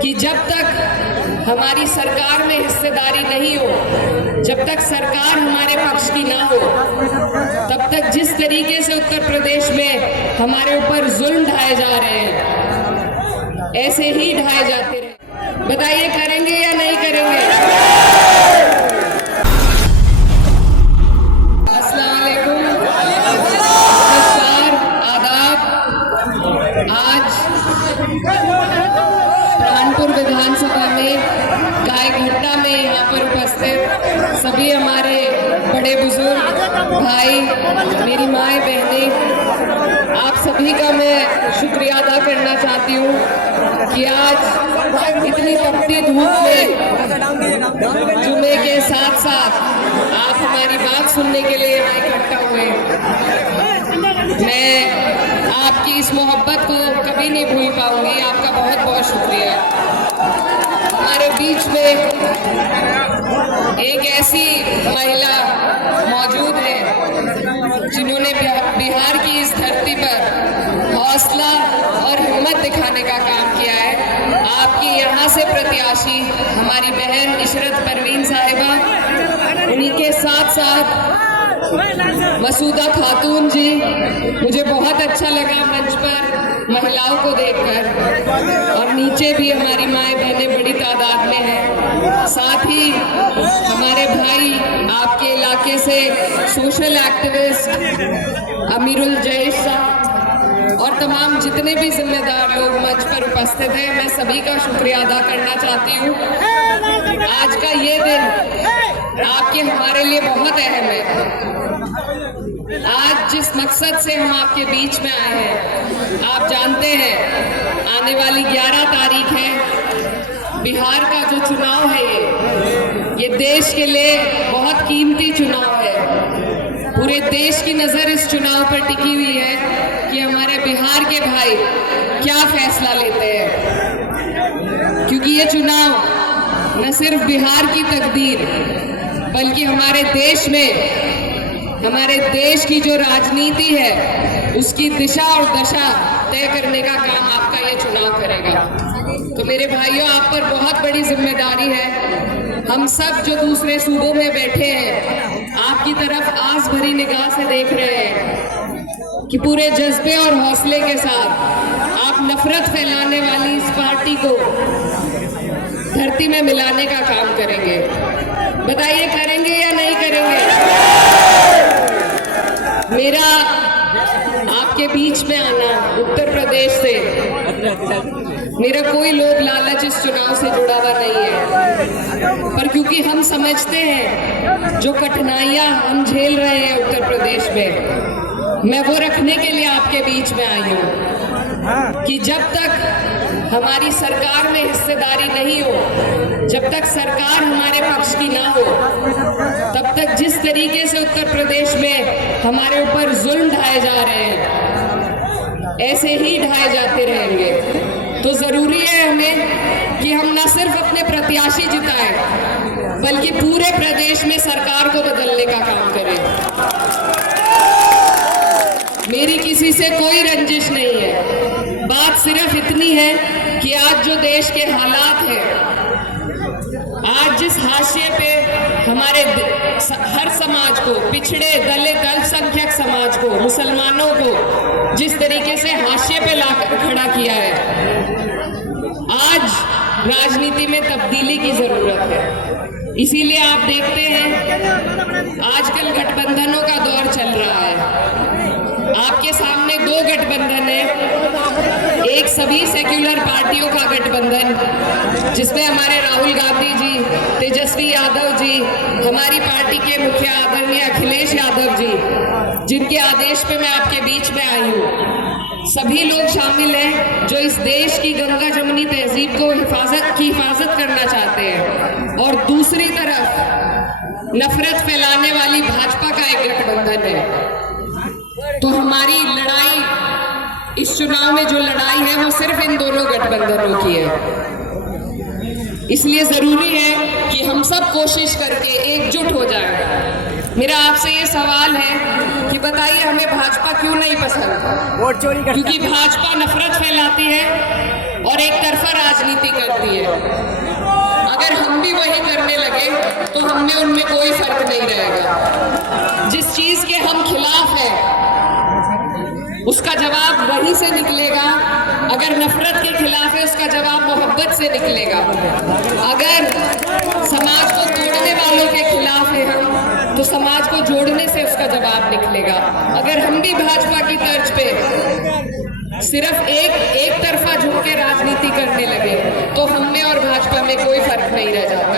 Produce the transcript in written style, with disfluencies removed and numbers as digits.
कि जब तक हमारी सरकार में हिस्सेदारी नहीं हो, जब तक सरकार हमारे पक्ष की ना हो, तब तक जिस तरीके से उत्तर प्रदेश में हमारे ऊपर जुल्म ढाए जा रहे हैं, ऐसे ही ढाए जाते रहे। बताइए करेंगे या नहीं करेंगे? अस्सलाम वालेकुम, नमस्कार, आदाब। आज कानपुर विधानसभा में गायघट्टा में यहाँ पर उपस्थित सभी हमारे बड़े बुजुर्ग भाई, मेरी माएँ बहनें, आप सभी का मैं शुक्रिया अदा करना चाहती हूँ कि आज इतनी तपती धूप में जुमे के साथ साथ आप हमारी बात सुनने के लिए यहाँ इकट्ठा हुए। मैं आपकी इस मोहब्बत को कभी नहीं भूल पाऊंगी। आपका बहुत बहुत शुक्रिया। हमारे बीच में एक ऐसी महिला मौजूद है जिन्होंने बिहार की इस धरती पर हौसला और हिम्मत दिखाने का काम किया है। आपकी यहाँ से प्रत्याशी हमारी बहन इशरत परवीन साहिबा, उन्हीं के साथ साथ मसूदा खातून जी। मुझे बहुत अच्छा लगा मंच पर महिलाओं को देखकर, और नीचे भी हमारी माएँ बहनें बड़ी तादाद में हैं। साथ ही हमारे भाई आपके इलाके से सोशल एक्टिविस्ट अमीरुल जैश साहब और तमाम जितने भी जिम्मेदार लोग मंच पर उपस्थित हैं, मैं सभी का शुक्रिया अदा करना चाहती हूँ। आज का ये दिन आपके हमारे लिए बहुत अहम है। आज जिस मकसद से हम आपके बीच में आए हैं, आप जानते हैं आने वाली 11 तारीख है। बिहार का जो चुनाव है ये देश के लिए बहुत कीमती चुनाव है। पूरे देश की नज़र इस चुनाव पर टिकी हुई है कि हमारे बिहार के भाई क्या फैसला लेते हैं, क्योंकि ये चुनाव न सिर्फ बिहार की तकदीर बल्कि हमारे देश में, हमारे देश की जो राजनीति है उसकी दिशा और दशा तय करने का काम आपका ये चुनाव करेगा। तो मेरे भाइयों, आप पर बहुत बड़ी जिम्मेदारी है। हम सब जो दूसरे सूबों में बैठे हैं आपकी तरफ आस भरी निगाह से देख रहे हैं कि पूरे जज्बे और हौसले के साथ आप नफरत फैलाने वाली इस पार्टी को धरती में मिलाने का काम करेंगे। बताइए करेंगे या नहीं करेंगे? मेरा आपके बीच में आना उत्तर प्रदेश से, मेरा कोई लोभ लालच इस चुनाव से जुड़ा हुआ नहीं है, पर क्योंकि हम समझते हैं जो कठिनाइयां हम झेल रहे हैं उत्तर प्रदेश में, मैं वो रखने के लिए आपके बीच में आई हूँ कि जब तक हमारी सरकार में हिस्सेदारी नहीं हो, जब तक सरकार हमारे पक्ष की ना हो, तब तक जिस तरीके से उत्तर प्रदेश में हमारे ऊपर जुल्म ढाए जा रहे हैं, ऐसे ही ढाए जाते रहेंगे। तो जरूरी है हमें कि हम न सिर्फ अपने प्रत्याशी जिताएं बल्कि पूरे प्रदेश में सरकार को बदलने का काम करें। मेरी किसी से कोई रंजिश नहीं है। बात सिर्फ इतनी है कि आज जो देश के हालात हैं, आज जिस हाशिए पे हमारे हर समाज को, पिछड़े दलित अल्पसंख्यक समाज को, मुसलमानों को जिस तरीके से हाशिए पे लाकर खड़ा किया है, आज राजनीति में तब्दीली की जरूरत है। इसीलिए आप देखते हैं आजकल गठबंधनों का दौर चल रहा है। आपके सामने दो गठबंधन है। एक सभी सेक्युलर पार्टियों का गठबंधन जिसमें हमारे राहुल गांधी जी, तेजस्वी यादव जी, हमारी पार्टी के मुखिया आदरणीय अखिलेश यादव जी, जिनके आदेश पे मैं आपके बीच में आई हूँ, सभी लोग शामिल हैं जो इस देश की गंगा जमुनी तहजीब को हिफाजत करना चाहते हैं। और दूसरी तरफ नफरत फैलाने वाली भाजपा का एक गठबंधन है। तो हमारी लड़ाई इस चुनाव में जो लड़ाई है वो सिर्फ इन दोनों गठबंधनों की है। इसलिए जरूरी है कि हम सब कोशिश करके एकजुट हो जाएं। मेरा आपसे ये सवाल है कि बताइए हमें भाजपा क्यों नहीं पसंद? वोट चोरी करती है। क्योंकि भाजपा नफरत फैलाती है और एक तरफा राजनीति करती है। अगर हम भी वही करने लगे तो हम में उनमें कोई फर्क नहीं रहेगा। जिस चीज के हम खिलाफ हैं उसका जवाब वहीं से निकलेगा। अगर नफरत के खिलाफ है उसका जवाब मोहब्बत से निकलेगा। अगर समाज को तोड़ने वालों के खिलाफ है हम तो समाज को जोड़ने से उसका जवाब निकलेगा। अगर हम भी भाजपा की तर्ज पे सिर्फ एक तरफा झुक के राजनीति करने लगे तो हम में और भाजपा में कोई फर्क नहीं रह जाता।